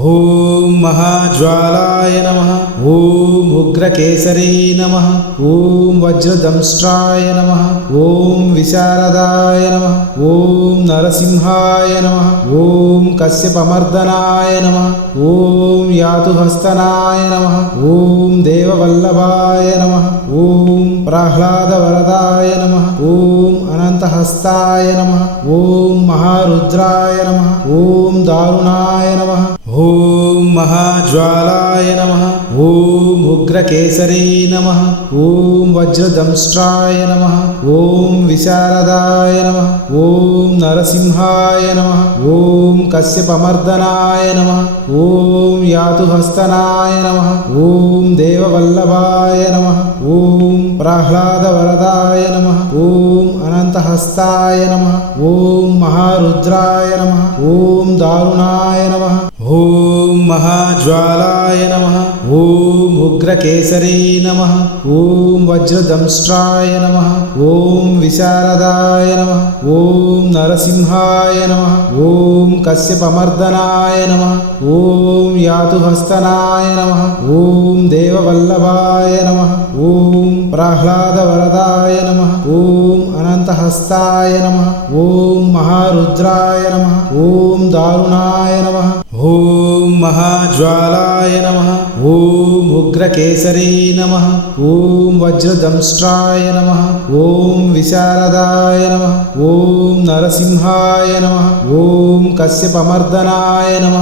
ఓం మహాజ్వాలాయ నమ. ఓం ఉగ్రకేసరీ నమ. ఓం వజ్రదంష్ట్రాయ నమ. ఓం విశారదాయ నమ. ఓం నరసింహాయ నమ. ఓం కశ్యపమర్దనాయ నమ. ఓం యాతుహస్తనాయ నమ. ఓం దేవవల్లభాయ నమ. ఓం ప్రహ్లాదవరదాయ నమ. ఓం అనంతహస్తాయ నమ ఓం మహారుద్రాయ నమ ఓం దారుణాయ నమ ఓం మహాజ్వాలాయ నమ ఓం ఉగ్రకేసరీ నమ ఓం వజ్రదంష్ట్రాయ నమ ఓం విశారదాయ నమ ఓం నరసింహాయ నమ ఓం కశ్యపమర్దనాయ నమ ఓం యాతుహస్తనాయ నమ ఓం దేవవల్లభాయ నమ ఓం ప్రహ్లాదవరదాయ నమ ఓం అనంతహస్తాయ నమ ఓం మహారుద్రాయ నమ ఓం దారుణాయ నమ ఓం మహాజ్వాలాయ నమ ఓం ఉగ్రకేసరీ నమ ఓం వజ్రదంష్ట్రాయ నమ ఓం విశారదాయ నమ ఓం నరసింహాయ నమ ఓం కశ్యపమర్దనాయ నమ ఓం యాతుహస్తనాయ నమ ఓం దేవవల్లభాయ నమ ఓం ప్రహ్లాదవరదాయ నమ ఓం అనంతహస్తాయ నమ ఓం మహారుద్రాయ నమ ఓం దారుణాయ నమ ఓం మహాజ్వాలాయ నమ ఓం ఉగ్రకేసరీ నమ ఓం వజ్రదంష్ట్రాయ నమ ఓం విశారదాయ నమ ఓం నరసింహాయ నమ ఓం కశ్యపమర్దనాయ నమ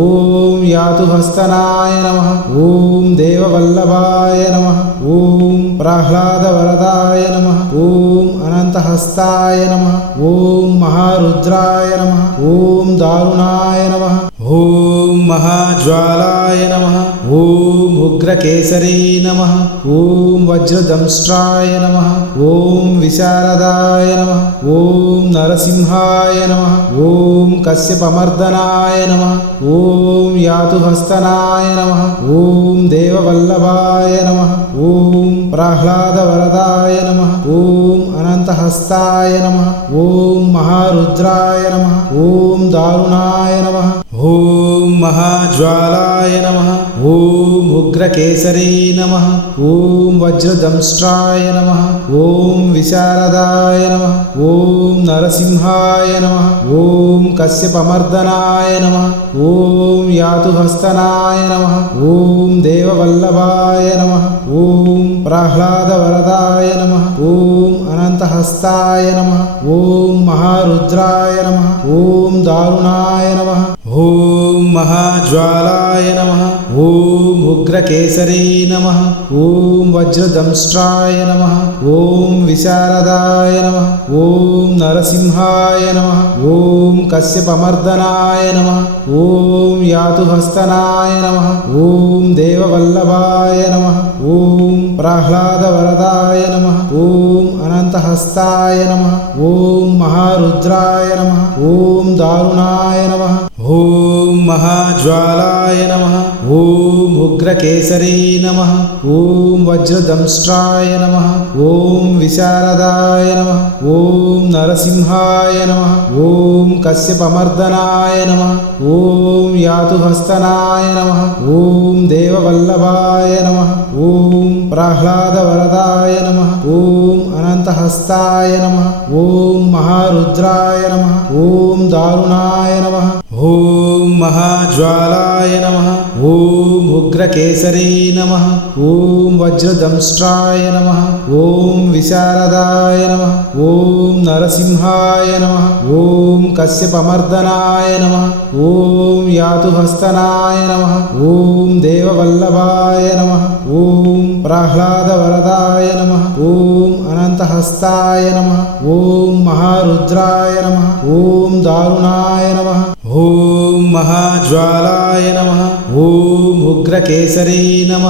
ఓం యాతుహస్తనాయ నమ ఓం దేవవల్లభాయ నమ ఓం ప్రహ్లాదవరదాయ నమ ఓం అనంతహస్తాయ నమ ఓం మహారుద్రాయ నమ ఓం దారుణాయ నమ ఓం మహాజ్వాలాయ నమ ఓం ఉగ్రకేసరీ నమ ఓం వజ్రదంష్ట్రాయ నమ ఓం విశారదాయ నమ ఓం నరసింహాయ నమ ఓం కశ్యపమర్దనాయ నమ ఓం యాతుహస్తనాయ నమ ఓం దేవవల్లభాయ నమ ఓం ప్రహ్లాదవరదాయ నమ ఓం అనంతహస్తాయ నమ ఓం మహారుద్రాయ నమ ఓం దారుణాయ నమ ఓం మహాజ్వాలాయ నమ ఓం ఉగ్రకేసరీ నమ ఓం వజ్రదంష్ట్రాయ నమ ఓం విశారదాయ నమ ఓం నరసింహాయ నమ ఓం కశ్యపమర్దనాయ నమ ఓం యాతుహస్తనాయ నమ ఓం దేవవల్లభాయ నమ ఓం ప్రహ్లాదవరదాయ నమ ఓం అనంతహస్తాయ నమ ఓం మహారుద్రాయ నమ ఓం దారుణాయ నమ ఓం మహాజ్వాలాయ నమ ఓం ఉగ్రకేసరీ నమ ఓం వజ్రదంష్ట్రాయ నమ ఓం విశారదాయ నమ ఓం నరసింహాయ నమ ఓం కశ్యపమర్దనాయ నమ ఓం యాతుహస్తనాయ నమ ఓం దేవవల్లభాయ నమ ఓం ప్రహ్లాదవరదాయ నమ ఓం అనంతహస్తాయ నమ ఓం మహారుద్రాయ నమ ఓం దారుణాయ నమ ॐ महाज्वालाय नमः। ఓం ఉగ్రకేసరీ నమ ఓం వజ్రదంష్ట్రాయ నమ ఓం విశారదాయ నమ ఓం నరసింహాయ నమ ఓం కశ్యపమర్దనాయ నమ ఓం యాతుహస్తనాయ నమ ఓం దేవవల్లభాయ నమ ఓం ప్రహ్లాదవరదాయ నమ ఓం అనంతహస్తాయ నమ ఓం మహారుద్రాయ నమ ఓం దారుణాయ నమ ఓం మహాజ్వాలాయ నమ ఓం ఉగ్రకేసరీ నమ ఓం వజ్రదంష్ట్రాయ నమ ఓం విశారదాయ నమ ఓం నరసింహాయ నమ ఓం కశ్యపమర్దనాయ నమ ఓం యాతుహస్తనాయ నమ ఓం దేవవల్లభాయ నమ ఓం ప్రహ్లాదవరదాయ నమ ఓం అనంతహస్తాయ నమ ఓం మహారుద్రాయ నమ ఓం దారుణాయ నమ ఓం మహాజ్వాలాయ నమ ఓం ఉగ్రకేసరీ నమ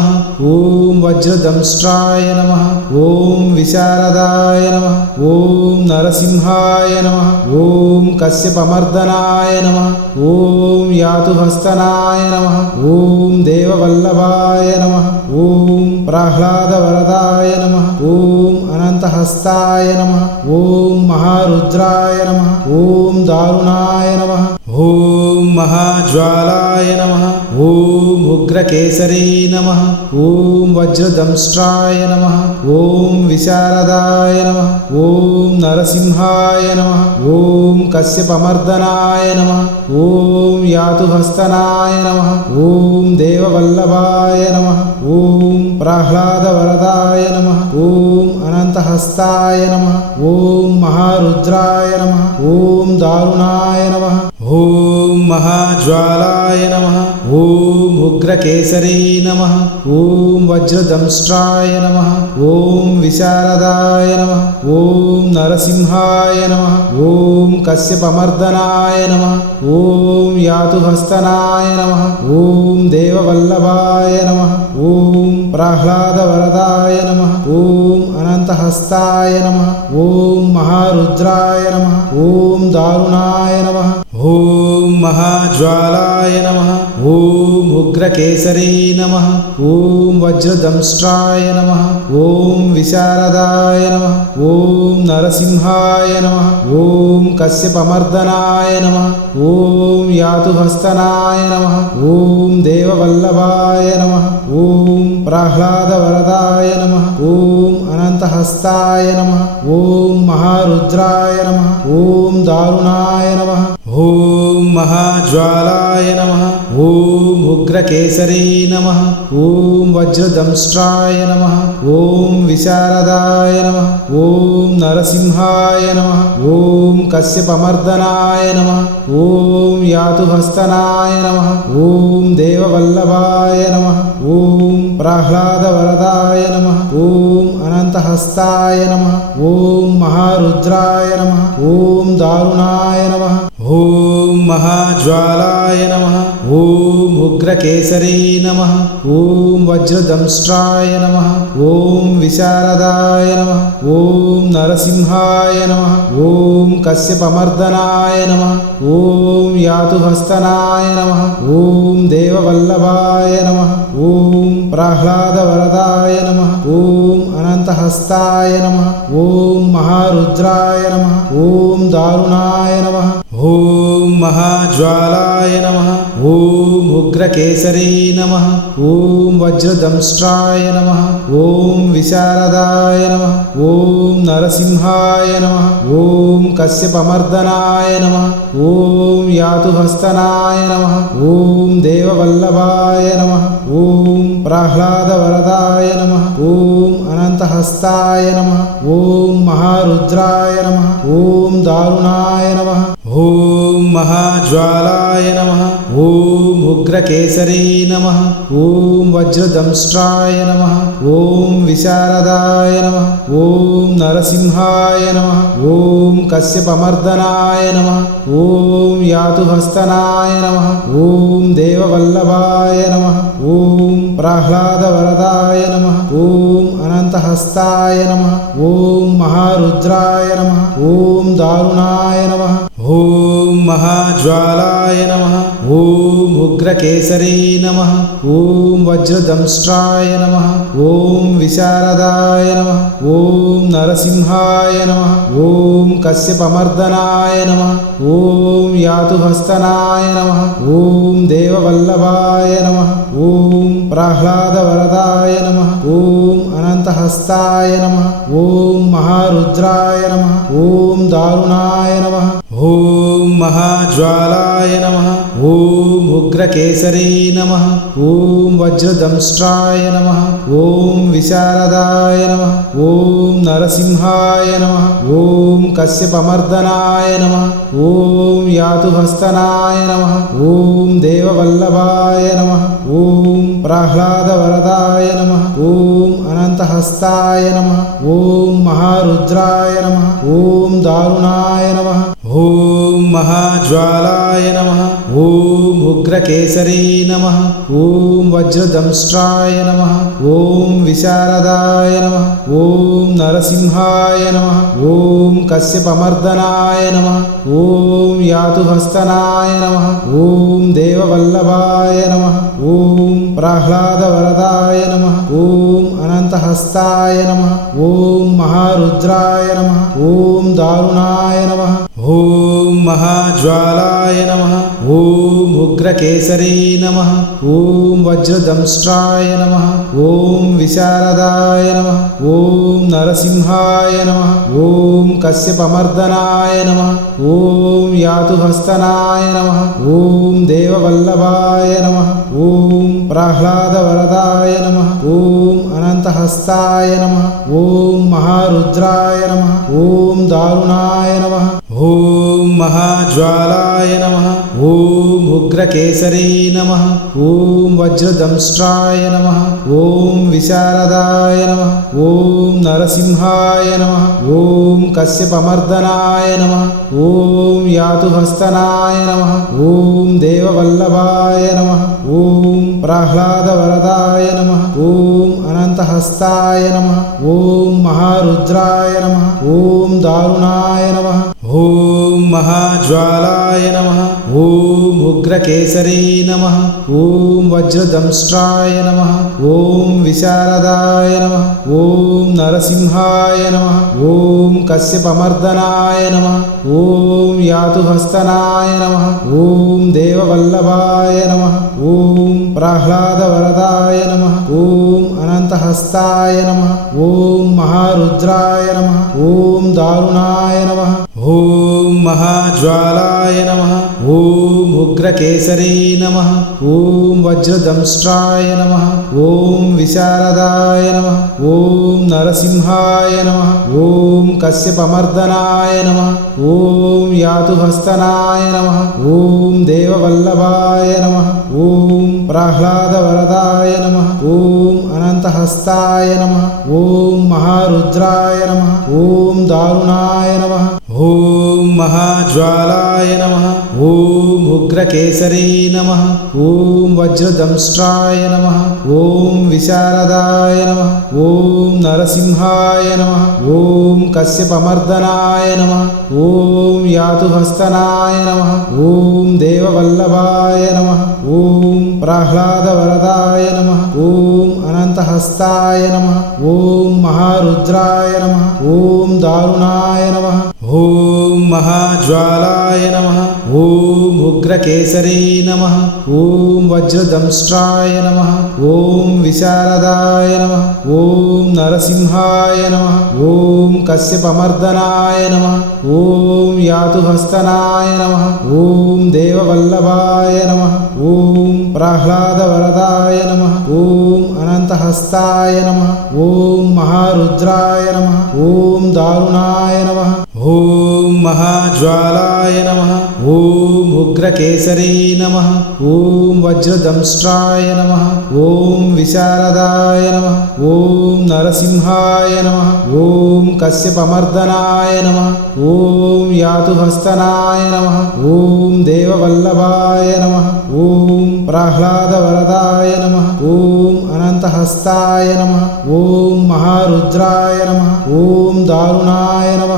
ఓం వజ్రదంష్ట్రాయ నమ ఓం విశారదాయ నమ ఓం నరసింహాయ నమ ఓం కశ్యపమర్దనాయ నమ ఓం యాతుహస్తనాయ నమ ఓం దేవవల్లభాయ నమ ఓం ప్రహ్లాదవరదాయ నమ ఓం అనంతహస్తాయ నమ ఓం మహారుద్రాయ నమ ఓం దారుణాయ నమ ఓం మహాజ్వాలాయ నమ ఓం ఉగ్రకేసరీ నమ ఓం వజ్రదంష్ట్రాయ నమ ఓం విశారదాయ నమ ఓం నరసింహాయ నమ ఓం కశ్యపమర్దనాయ నమ ఓం యాతుహస్తనాయ నమ ఓం దేవవల్లభాయ నమ ఓం ప్రహ్లాదవరదాయ నమ ఓం అనంతహస్తాయ నమ ఓం మహారుద్రాయ నమ ఓం దారుణాయ నమ ఓం మహాజ్వాలాయ నమ उग्रकेसरी नमः। ॐ वज्रदंष्ट्राय नमः। ॐ विशारदाय नमः। ॐ नरसिंहाय नमः। ॐ कश्यपमर्दनाय नमः। ॐ यातुहस्तनाय नमः। ॐ देववल्लभाय नमः। ఓం ప్రహ్లాదవరదాయ నమ ఓం అనంతహస్తాయ నమ ఓం మహారుద్రాయ నమ ఓం దారుణాయ నమ ఓం మహాజ్వాలాయ నమ ఓం ఉగ్రకేసరీ నమ ఓం వజ్రదంష్ట్రాయ నమ ఓం విశారదాయ నమ ఓం నరసింహాయ నమ ఓం కశ్యపమర్దనాయ నమ ఓం యాతుహస్తనాయ నమ ఓం దేవవల్లభాయ నమ ఓం ॐ प्रह्लादवरदाय नमः। ॐ अनन्तहस्ताय नमः। ॐ महारुद्राय नमः। ॐ दारुणाय नमः। ఓం మహాజ్వాలాయ నమ ఓం ఉగ్రకేసరీ నమ ఓం వజ్రదంష్ట్రాయ నమ ఓం విశారదాయ నమ ఓం నరసింహాయ నమ ఓం కశ్యపమర్దనాయ నమ ఓం యాతుహస్తనాయ నమ ఓం దేవవల్లభాయ నమ ఓం ప్రహ్లాదవరదాయ నమ ఓం అనంతహస్తాయ నమ ఓం మహారుద్రాయ నమ ఓం దారుణాయ నమ ఓం మహాజ్వాలాయ నమ ఓం ఉగ్రకేసరీ నమ ఓం వజ్రదంష్ట్రాయ నమ ఓం విశారదాయ నమ ఓం నరసింహాయ నమ ఓం కశ్యపమర్దనాయ నమ ఓం యాతుహస్తనాయ నమ ఓం దేవవల్లభాయ నమ ఓం ప్రహ్లాదవరదాయ నమ ఓం అనంతహస్తాయ నమ ఓం మహారుద్రాయ నమ ఓం దారుణాయ నమ ఓం మహాజ్వాలాయ నమ ఓం ఉగ్రకేసరీ నమ ఓం వజ్రదంష్ట్రాయ నమ ఓం విశారదాయ నమ ఓం నరసింహాయ నమ ఓం కశ్యపమర్దనాయ నమ ఓం యాతుహస్తనాయ నమ ఓం దేవవల్లభాయ నమ ఓం ప్రహ్లాదవరదాయ నమ ఓం అనంతహస్తాయ నమ ఓం మహారుద్రాయ నమ ఓం దారుణాయ నమ ఓం మహాజ్వాలాయ నమ ఓం ఉగ్రకేసరీ నమ ఓం వజ్రదంష్ట్రాయ నమ ఓం విశారదాయ నమ ఓం నరసింహాయ నమ ఓం కశ్యపమర్దనాయ నమ ఓం యాతుహస్తనాయ నమ ఓం దేవవల్లభాయ నమ ఓం ప్రహ్లాదవరదాయ నమ ఓం అనంతహస్తాయ నమ ఓం మహారుద్రాయ నమ ఓం దారుణాయ ఉజ్వాలాయ నమ ఓం ఉగ్రకేసరీ నమ ఓం వజ్రదంష్ట్రాయ నమ ఓం విశారదాయ నమ ఓం నరసింహాయ నమ ఓం కశ్యపమర్దనాయ నమ ఓం యాతుహస్తనాయ నమ ఓం దేవవల్లభాయ నమ ఓం ప్రహ్లాదవరదాయ నమ ఓం అనంతహస్తాయ నమ ఓం మహారుద్రాయ నమ ఓం దారుణాయ నమ ఓం మహాజ్వాలాయ నమ ఓం ఉగ్రకేసరీ నమ ఓం వజ్రదంష్ట్రాయ నమ ఓం విశారదాయ నమ ఓం నరసింహాయ నమ ఓం కశ్యపమర్దనాయ నమ ఓం యాతుహస్తనాయ నమ ఓం దేవవల్లభాయ నమ ఓం ప్రహ్లాదవరదాయ నమ ఓం అనంతహస్తాయ నమ ఓం మహారుద్రాయ నమ ఓం దారుణాయ నమ ఓం మహాజ్వాలాయ నమ ఓం ఉగ్రకేసరీ నమ ఓం వజ్రదంష్ట్రాయ నమ ఓం విశారదాయ నమ ఓం నరసింహాయ నమ ఓం కశ్యపమర్దనాయ నమ ఓం యాతుహస్తనాయ నమ ఓం దేవవల్లభాయ నమ ఓం ప్రహ్లాదవరదాయ నమ ఓం అనంతహస్తాయ నమ ఓం మహారుద్రాయ నమ ఓం దారుణాయ నమ ఓం మహాజ్వాలాయ నమ ఓం ఉగ్రకేసరీ నమ ఓం వజ్రదంష్ట్రాయ నమ ఓం విశారదాయ నమ ఓం నరసింహాయ నమ ఓం కశ్యపమర్దనాయ నమ ఓం యాతుహస్తనాయ నమ ఓం దేవవల్లభాయ నమ ఓం ప్రహ్లాదవరదాయ నమ ఓం అనంతహస్తాయ నమ ఓం మహారుద్రాయ నమ ఓం దారుణాయ నమ ఓం మహాజ్వాలాయ నమ ఓం ఉగ్రకేసరీ నమ ఓం వజ్రదంష్ట్రాయ నమ ఓం విశారదాయ నమ ఓం నరసింహాయ నమ ఓం కశ్యపమర్దనాయ నమ ఓం యాతుహస్తనాయ నమ ఓం దేవవల్లభాయ నమ ఓం ప్రహ్లాదవరదాయ నమ ఓం అనంతహస్తాయ నమ ఓం మహారుద్రాయ నమ ఓం దారుణాయ ఉగ్రకేసరీ నమ ఓం వజ్రదంష్ట్రాయ నమ ఓం విశారదాయ నమ ఓం నరసింహాయ నమ ఓం కశ్యపమర్దనాయ నమ ఓం యాతుహస్తనాయ నమ ఓం దేవవల్లభాయ నమ ఓం ప్రహ్లాదవరదాయ నమ ఓం అనంతహస్తాయ నమ ఓం మహారుద్రాయ నమ ఓం దారుణాయ నమ ఓం మహాజ్వాలాయ నమ ఓం ఉగ్రకేసరీ నమ ఓం వజ్రదంష్ట్రాయ నమ ఓం విశారదాయ నమ ఓం నరసింహాయ నమ ఓం కశ్యపమర్దనాయ నమ ఓం యాతుహస్తనాయ నమ ఓం దేవవల్లభాయ నమ ఓం ప్రహ్లాదవరదాయ నమ ఓం అనంతహస్తాయ నమ ఓం మహారుద్రాయ నమ ఓం దారుణాయ నమ ఓం మహాజ్వాలాయ నమ ఓం ఉగ్రకేసరీ నమ ఓం వజ్రదంష్ట్రాయ నమ ఓం విశారదాయ నమ ఓం నరసింహాయ నమ ఓం కశ్యపమర్దనాయ నమ ఓం యాతుహస్తనాయ నమ ఓం దేవవల్లభాయ నమ ఓం ప్రహ్లాదవరదాయ నమ ఓం అనంతహస్తాయ నమ ఓం మహారుద్రాయ నమ ఓం దారుణాయ నమ ఓం మహాజ్వాలాయ నమ. ఓం ఉగ్రకేసరీ నమ. ఓం వజ్రదంష్ట్రాయ నమ. ఓం విశారదాయ నమ. ఓం నరసింహాయ నమ. ఓం కశ్యపమర్దనాయ నమ. ఓం యాతుహస్తనాయ నమ. ఓం దేవవల్లభాయ నమ. ఓం ప్రహ్లాదవరదాయ నమ. ఓం అనంతహస్తాయ నమ. ఓం మహారుద్రాయ నమ. ఓం దారుణాయ నమ. ఓం మహాజ్వాలాయ నమ. ఓం ఉగ్రకేసరీ నమ ఓం వజ్రదంష్ట్రాయ నమ ఓం విశారదాయ నమ ఓం నరసింహాయ నమ ఓం కశ్యపమర్దనాయ నమ ఓం యాతుహస్తనాయ నమ ఓం దేవవల్లభాయ నమ ఓం ప్రహ్లాదవరదాయ నమ ఓం అనంతహస్తాయ నమ ఓం మహారుద్రాయ నమ ఓం దారుణాయ నమ